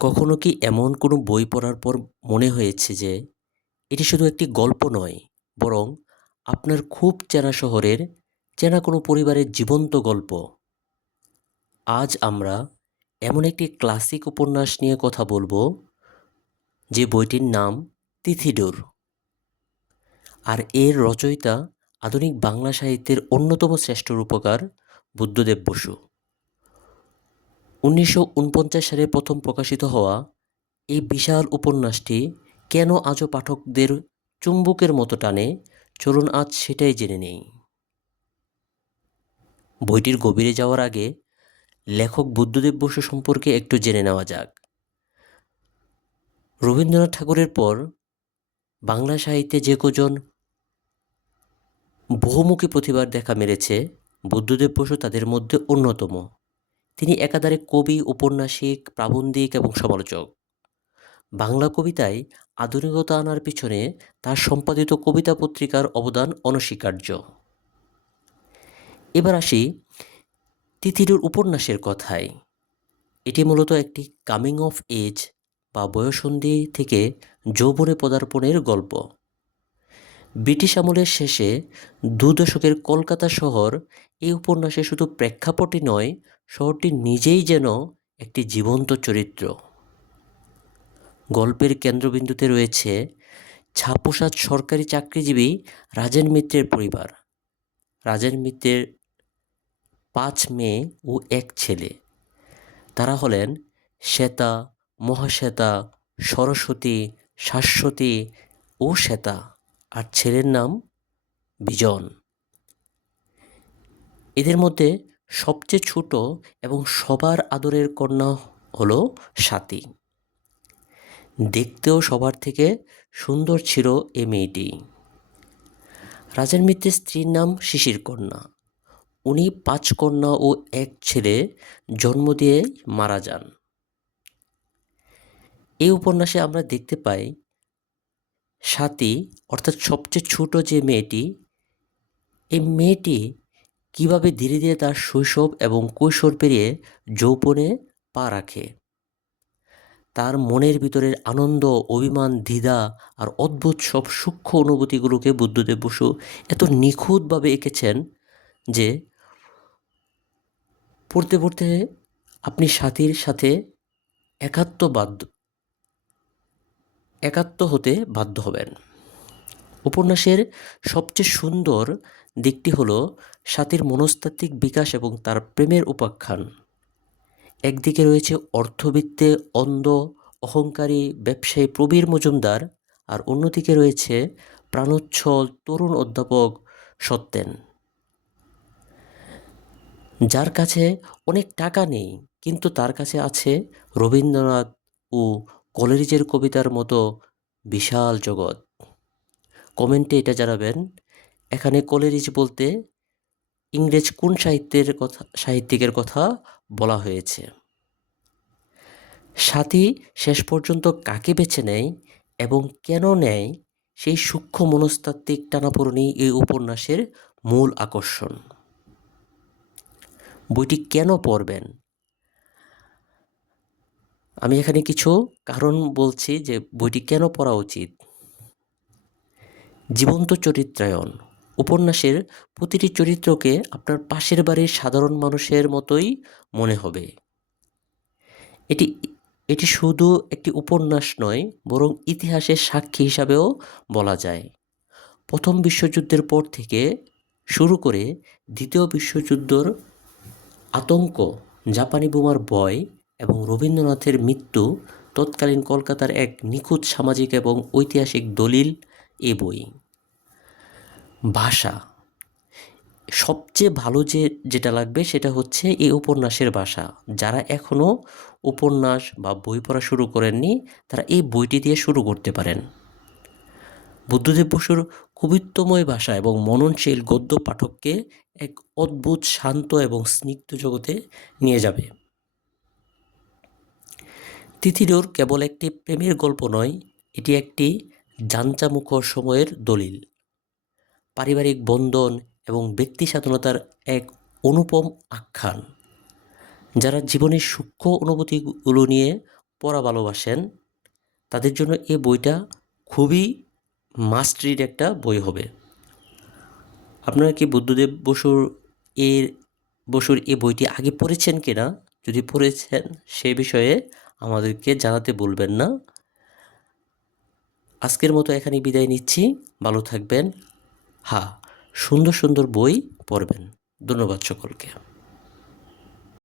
কখনো কি এমন কোনো বই পড়ার পর মনে হয়েছে যে এটি শুধু একটি গল্প নয়, বরং আপনার খুব চেনা শহরের চেনা কোনো পরিবারের জীবন্ত গল্প? আজ আমরা এমন একটি ক্লাসিক উপন্যাস নিয়ে কথা বলবো, যে বইটির নাম তিথিডোর। আর এর রচয়িতা আধুনিক বাংলা সাহিত্যের অন্যতম শ্রেষ্ঠ রূপকার বুদ্ধদেব বসু। 1949 সালে প্রথম প্রকাশিত হওয়া এই বিশাল উপন্যাসটি কেন আজও পাঠকদের চুম্বকের মতো টানে, চলুন আজ সেটাই জেনে নেই। বইটির গভীরে যাওয়ার আগে লেখক বুদ্ধদেব বসু সম্পর্কে একটু জেনে নেওয়া যাক। রবীন্দ্রনাথ ঠাকুরের পর বাংলা সাহিত্যে যে কজন বহুমুখী প্রতিভার দেখা মেলেছে, বুদ্ধদেব বসু তাদের মধ্যে অন্যতম। তিনি একাধারে কবি, ঔপন্যাসিক, প্রাবন্ধিক এবং সমালোচক। বাংলা কবিতায় আধুনিকতা আনার পিছনে তার সম্পাদিত কবিতা পত্রিকার অবদান অনস্বীকার্য। এবার আসি তিথিডোর উপন্যাসের কথায়। এটি মূলত একটি কামিং অফ এজ বা বয়ঃসন্ধি থেকে যৌবনে পদার্পণের গল্প। ব্রিটিশ আমলের শেষে 2 দশকের কলকাতা শহর এই উপন্যাসে শুধু প্রেক্ষাপটই নয়, শহরটি নিজেই যেন একটি জীবন্ত চরিত্র। গল্পের কেন্দ্রবিন্দুতে রয়েছে ছাপোষাত সরকারি চাকরিজীবী রাজেন মিত্রের পরিবার। রাজেন মিত্রের 5 মেয়ে ও 1 ছেলে। তারা হলেন শ্বেতা, মহাশ্বেতা, সরস্বতী, শাশ্বতী ও শ্বেতা, আর ছেলের নাম বিজন। এদের মধ্যে সবচেয়ে ছোট এবং সবার আদরের কন্যা হলো স্বাতী। দেখতেও সবার থেকে সুন্দর ছিল এ মেয়েটি। রাজেন মিত্রের স্ত্রীর নাম শিশির কন্যা। উনি 5 কন্যা ও 1 ছেলে জন্ম দিয়ে মারা যান। এই উপন্যাসে আমরা দেখতে পাই স্বাতী, অর্থাৎ সবচেয়ে ছোট যে মেয়েটি, এই মেয়েটি কিভাবে ধীরে ধীরে তার শৈশব এবং কৈশোর পেরিয়ে যৌবনে পা রাখে। তার মনের ভিতরের আনন্দ, অভিমান, দ্বিধা আর অদ্ভুত সব সূক্ষ্ম অনুভূতিগুলোকে বুদ্ধদেব বসু এত নিখুঁতভাবে এঁকেছেন যে পড়তে পড়তে আপনি স্বাতীর সাথে একাত্ম হতে বাধ্য হবেন। উপন্যাসের সবচেয়ে সুন্দর দিকটি হলো স্বাতীর মনস্তাত্ত্বিক বিকাশ এবং তার প্রেমের উপাখ্যান। একদিকে রয়েছে অর্থবিত্তে অন্ধ, অহংকারী ব্যবসায়ী প্রবীর মজুমদার, আর অন্যদিকে রয়েছে প্রাণোচ্ছল তরুণ অধ্যাপক সত্যেন, যার কাছে অনেক টাকা নেই, কিন্তু তার কাছে আছে রবীন্দ্রনাথ ও কলেরিজের কবিতার মতো বিশাল জগৎ। কমেন্টে এটা জানাবেন, এখানে কলেরিজ বলতে ইংরেজ কোন সাহিত্যিকের কথা বলা হয়েছে। স্বাতী শেষ পর্যন্ত কাকে বেছে নেয় এবং কেন নেয়, সেই সূক্ষ্ম মনস্তাত্ত্বিক টানাপোড়েনই এই উপন্যাসের মূল আকর্ষণ। বইটি কেন পড়বেন? আমি এখানে কিছু কারণ বলছি যে বইটি কেন পড়া উচিত। জীবন্ত চরিত্রায়ন। উপন্যাসের প্রতিটি চরিত্রকে আপনার পাশের বাড়ির সাধারণ মানুষের মতোই মনে হবে। এটি এটি শুধু একটি উপন্যাস নয়, বরং ইতিহাসের সাক্ষী হিসাবেও বলা যায়। প্রথম বিশ্বযুদ্ধের পর থেকে শুরু করে দ্বিতীয় বিশ্বযুদ্ধের আতঙ্ক, জাপানি বোমার ভয় এবং রবীন্দ্রনাথের মৃত্যু তৎকালীন কলকাতার এক নিখুঁত সামাজিক এবং ঐতিহাসিক দলিল এ বই। ভাষা সবচেয়ে ভালো যেটা লাগবে সেটা হচ্ছে এই উপন্যাসের ভাষা। যারা এখনও উপন্যাস বা বই পড়া শুরু করেননি, তারা এই বইটি দিয়ে শুরু করতে পারেন। বুদ্ধদেব বসুর কবিত্বময় ভাষা এবং মননশীল গদ্য পাঠককে এক অদ্ভুত শান্ত এবং স্নিগ্ধ জগতে নিয়ে যাবে। তিথিডোর কেবল একটি প্রেমের গল্প নয়, এটি একটি যাঞ্চামুখর সময়ের দলিল। পারিবারিক বন্ধন এবং ব্যক্তি স্বাধীনতার এক অনুপম আখ্যান। যারা জীবনের সূক্ষ্ম অনুভূতিগুলো নিয়ে পড়া ভালোবাসেন তাদের জন্য এই বইটা খুবই মাস্ট রিড একটা বই হবে। আপনারা কি বুদ্ধদেব বসুর এই বইটি আগে পড়েছেন কিনা? যদি পড়েছেন সে বিষয়ে আমাদেরকে জানাতে ভুলবেন না। আজকের মতো এখানেই বিদায় নিচ্ছি। ভালো থাকবেন। সুন্দর সুন্দর বই পড়বেন। ধন্যবাদ সকলকে।